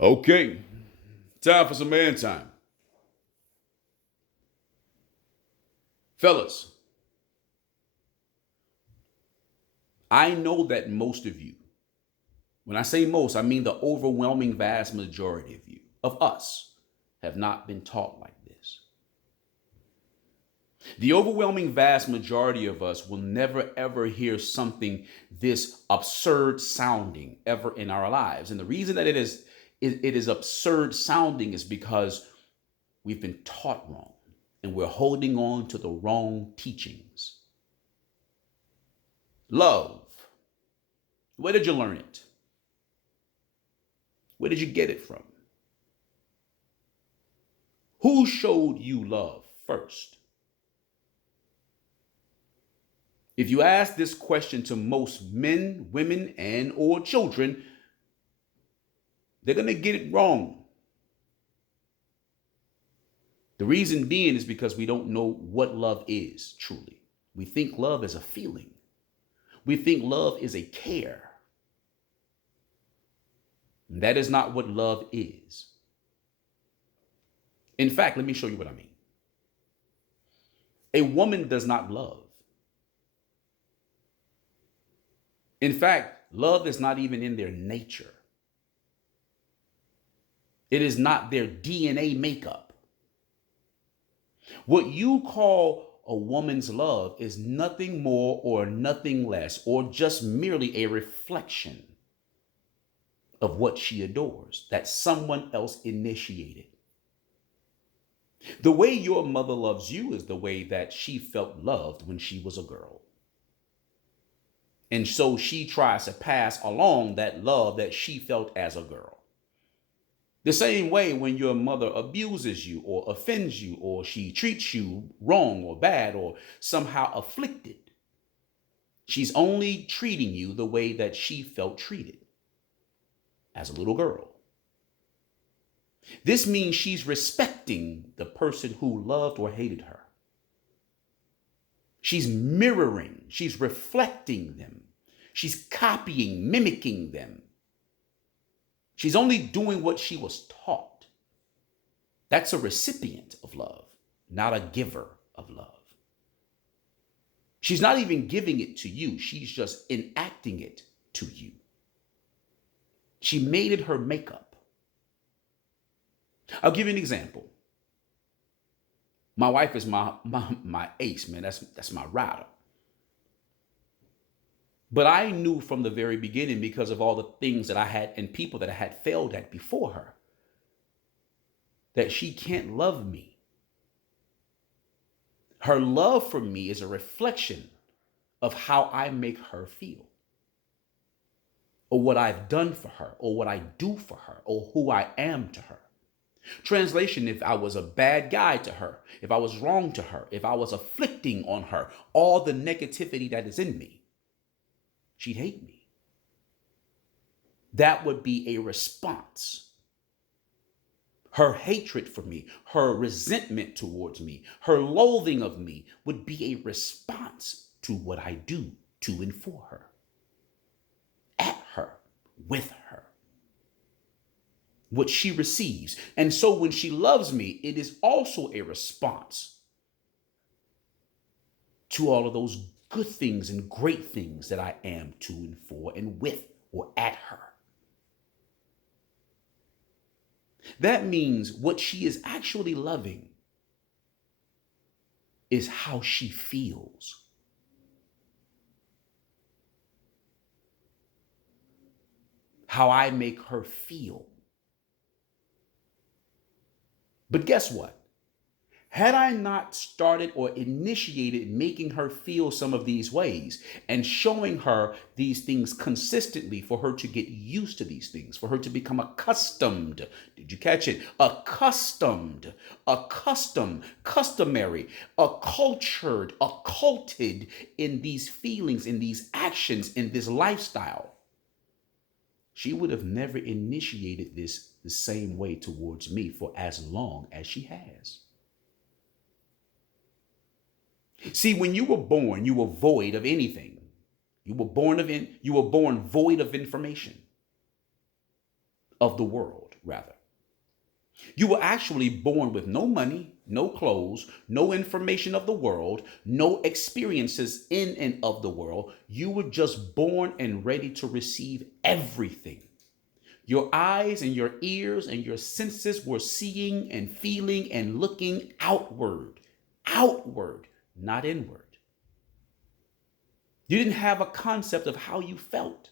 Okay, time for some man time. Fellas, I know that most of you, when I say most, I mean the overwhelming vast majority of you, of us, have not been taught like this. The overwhelming vast majority of us will never ever hear something this absurd sounding ever in our lives. And the reason that it is absurd sounding is because we've been taught wrong and we're holding on to the wrong teachings. Love. Where did you learn it? Where did you get it from? Who showed you love first? If you ask this question to most men, women, and or children, they're going to get it wrong. The reason being is because we don't know what love is truly. We think love is a feeling. We think love is a care. And that is not what love is. In fact, let me show you what I mean. A woman does not love. In fact, love is not even in their nature. It is not their DNA makeup. What you call a woman's love is nothing more or nothing less, or just merely a reflection of what she adores that someone else initiated. The way your mother loves you is the way that she felt loved when she was a girl. And so she tries to pass along that love that she felt as a girl. The same way when your mother abuses you or offends you or she treats you wrong or bad or somehow afflicted, she's only treating you the way that she felt treated as a little girl. This means she's respecting the person who loved or hated her. She's mirroring, she's reflecting them. She's copying, mimicking them. She's only doing what she was taught. That's a recipient of love, not a giver of love. She's not even giving it to you. She's just enacting it to you. She made it her makeup. I'll give you an example. My wife is my ace, man. That's my rider. But I knew from the very beginning, because of all the things that I had and people that I had failed at before her, that she can't love me. Her love for me is a reflection of how I make her feel, or what I've done for her, or what I do for her, or who I am to her. Translation: if I was a bad guy to her, if I was wrong to her, if I was afflicting on her all the negativity that is in me, she'd hate me. That would be a response. Her hatred for me, her resentment towards me, her loathing of me would be a response to what I do to and for her, at her, with her, what she receives. And so when she loves me, it is also a response to all of those good things and great things that I am to and for and with or at her. That means what she is actually loving is how she feels. How I make her feel. But guess what? Had I not started or initiated making her feel some of these ways and showing her these things consistently for her to get used to these things, for her to become accustomed, did you catch it? Accustomed, customary, accultured, occulted in these feelings, in these actions, in this lifestyle, she would have never initiated this the same way towards me for as long as she has. See, when you were born, you were void of anything. You were born void of information of the world. rather. You were actually born with no money, no clothes, no information of the world, no experiences in and of the world. You were just born and ready to receive everything. Your eyes and your ears and your senses were seeing and feeling and looking outward, not inward. You didn't have a concept of how you felt.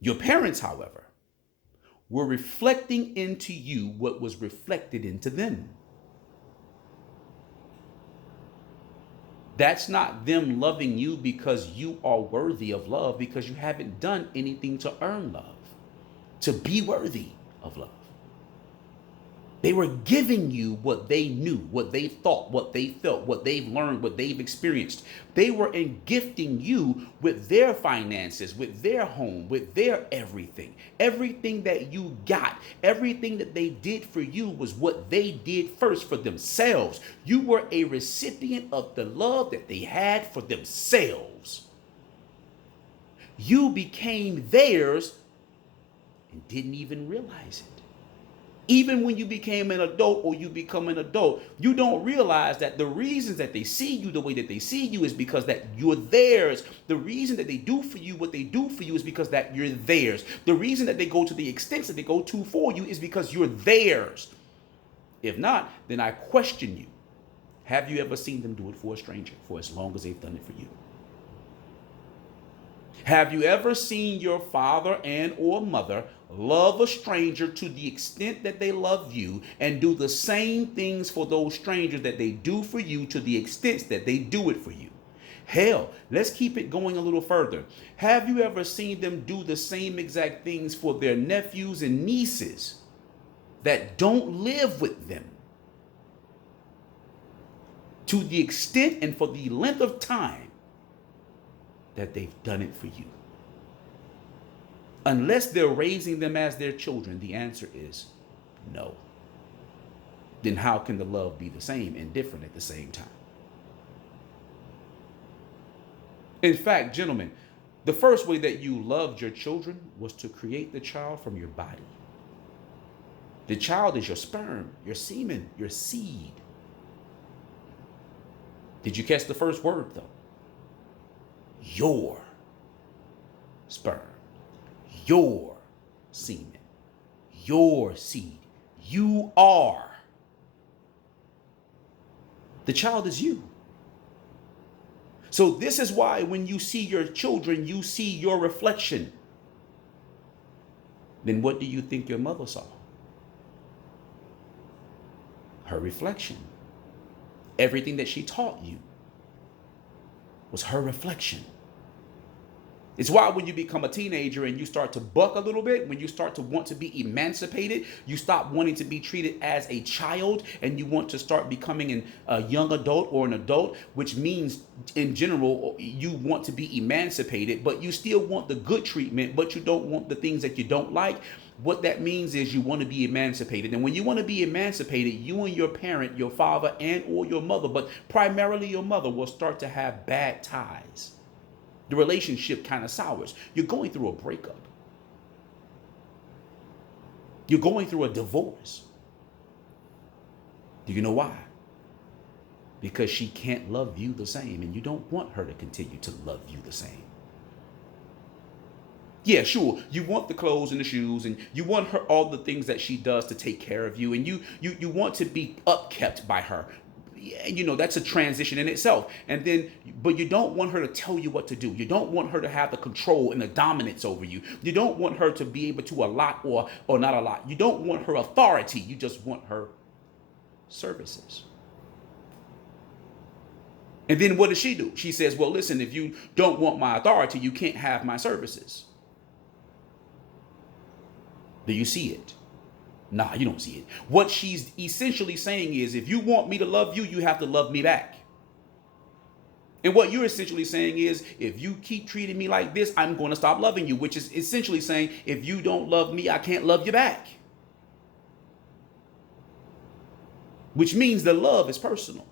Your parents, however, were reflecting into you what was reflected into them. That's not them loving you because you are worthy of love, because you haven't done anything to earn love, to be worthy of love. They were giving you what they knew, what they thought, what they felt, what they've learned, what they've experienced. They were gifting you with their finances, with their home, with their everything. Everything that you got, everything that they did for you was what they did first for themselves. You were a recipient of the love that they had for themselves. You became theirs and didn't even realize it. Even when you became an adult or you become an adult, you don't realize that the reasons that they see you the way that they see you is because that you're theirs. The reason that they do for you what they do for you is because that you're theirs. The reason that they go to the extents that they go to for you is because you're theirs. If not, then I question you. Have you ever seen them do it for a stranger for as long as they've done it for you? Have you ever seen your father and or mother love a stranger to the extent that they love you and do the same things for those strangers that they do for you to the extent that they do it for you? Hell, let's keep it going a little further. Have you ever seen them do the same exact things for their nephews and nieces that don't live with them? To the extent and for the length of time that they've done it for you. Unless they're raising them as their children, the answer is no. Then how can the love be the same and different at the same time? In fact, gentlemen, the first way that you loved your children was to create the child from your body. The child is your sperm, your semen, your seed. Did you catch the first word though? Your sperm, your semen, your seed. You are. The child is you. So this is why when you see your children, you see your reflection. Then what do you think your mother saw? Her reflection. Everything that she taught you was her reflection. It's why when you become a teenager and you start to buck a little bit, when you start to want to be emancipated, you stop wanting to be treated as a child and you want to start becoming a young adult or an adult, which means in general, you want to be emancipated, but you still want the good treatment, but you don't want the things that you don't like. What that means is you want to be emancipated. And when you want to be emancipated, you and your parent, your father and or your mother, but primarily your mother, will start to have bad ties. The relationship kind of sours. You're going through a breakup. You're going through a divorce. Do you know why? Because she can't love you the same, and you don't want her to continue to love you the same. Yeah, sure, you want the clothes and the shoes, and you want her all the things that she does to take care of you, and you want to be upkept by her. Yeah, that's a transition in itself. And then, but you don't want her to tell you what to do. You don't want her to have the control and the dominance over you. You don't want her to be able to a lot or not a lot. You don't want her authority. You just want her services. And then what does she do? She says, well, listen, if you don't want my authority, you can't have my services. Do you see it? Nah, you don't see it. What she's essentially saying is, if you want me to love you, you have to love me back. And what you're essentially saying is, if you keep treating me like this, I'm going to stop loving you, which is essentially saying, if you don't love me, I can't love you back. Which means the love is personal.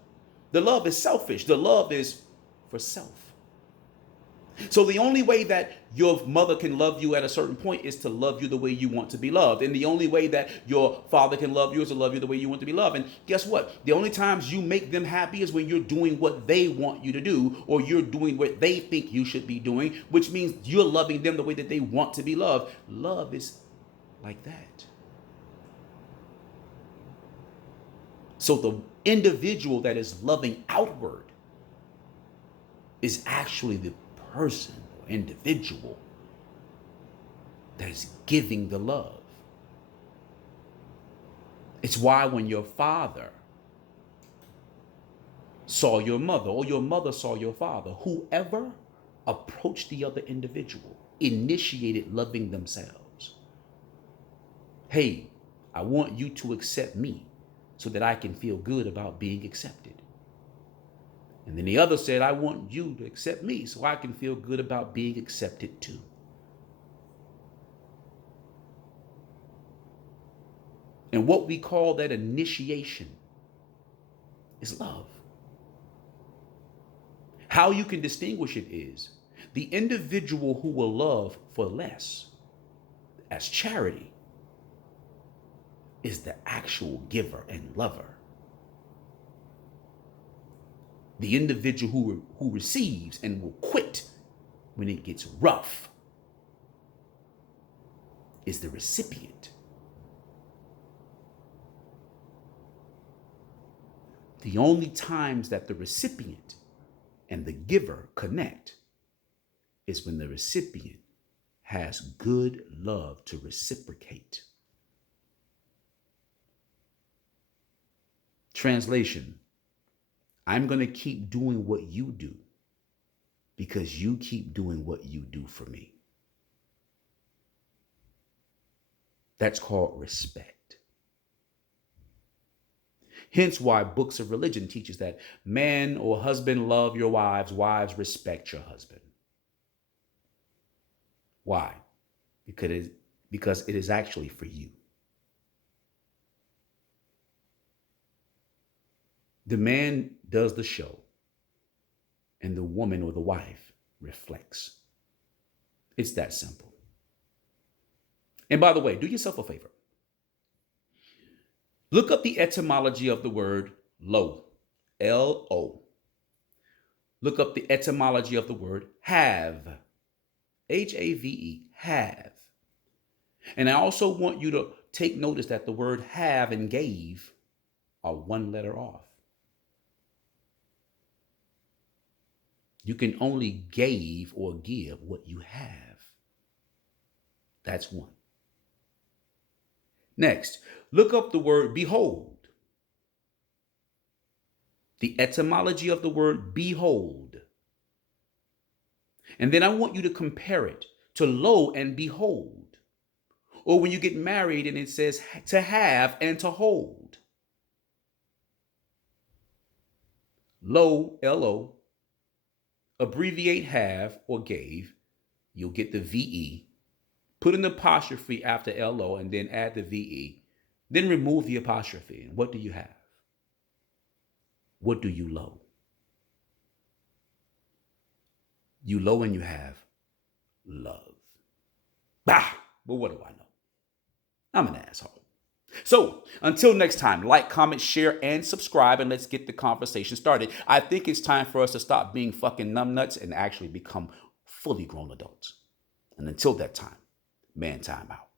The love is selfish. The love is for self. So the only way that your mother can love you at a certain point is to love you the way you want to be loved. And the only way that your father can love you is to love you the way you want to be loved. And guess what? The only times you make them happy is when you're doing what they want you to do, or you're doing what they think you should be doing, which means you're loving them the way that they want to be loved. Love is like that. So the individual that is loving outward is actually the person or individual that is giving the love. It's why when your father saw your mother or your mother saw your father, whoever approached the other individual initiated loving themselves. Hey, I want you to accept me so that I can feel good about being accepted. And then the other said, I want you to accept me so I can feel good about being accepted too. And what we call that initiation is love. How you can distinguish it is the individual who will love for less as charity is the actual giver and lover. The individual who receives and will quit when it gets rough is the recipient. The only times that the recipient and the giver connect is when the recipient has good love to reciprocate. Translation: I'm going to keep doing what you do because you keep doing what you do for me. That's called respect. Hence why books of religion teaches that man or husband love your wives, wives respect your husband. Why? Because it is actually for you. The man does the show, and the woman or the wife reflects. It's that simple. And by the way, do yourself a favor. Look up the etymology of the word lo, L-O. Look up the etymology of the word have, H-A-V-E, have. And I also want you to take notice that the word have and gave are one letter off. You can only gave or give what you have. That's one. Next, look up the word behold. The etymology of the word behold. And then I want you to compare it to lo and behold. Or when you get married and it says to have and to hold. Lo, L-O. Abbreviate have or gave, you'll get the VE. Put an apostrophe after LO and then add the VE. Then remove the apostrophe. And what do you have? What do you lo? You lo and you have love. Bah! But what do I know? I'm an asshole. So until next time, like, comment, share, and subscribe, and let's get the conversation started. I think it's time for us to stop being fucking numbnuts and actually become fully grown adults. And until that time, man time out.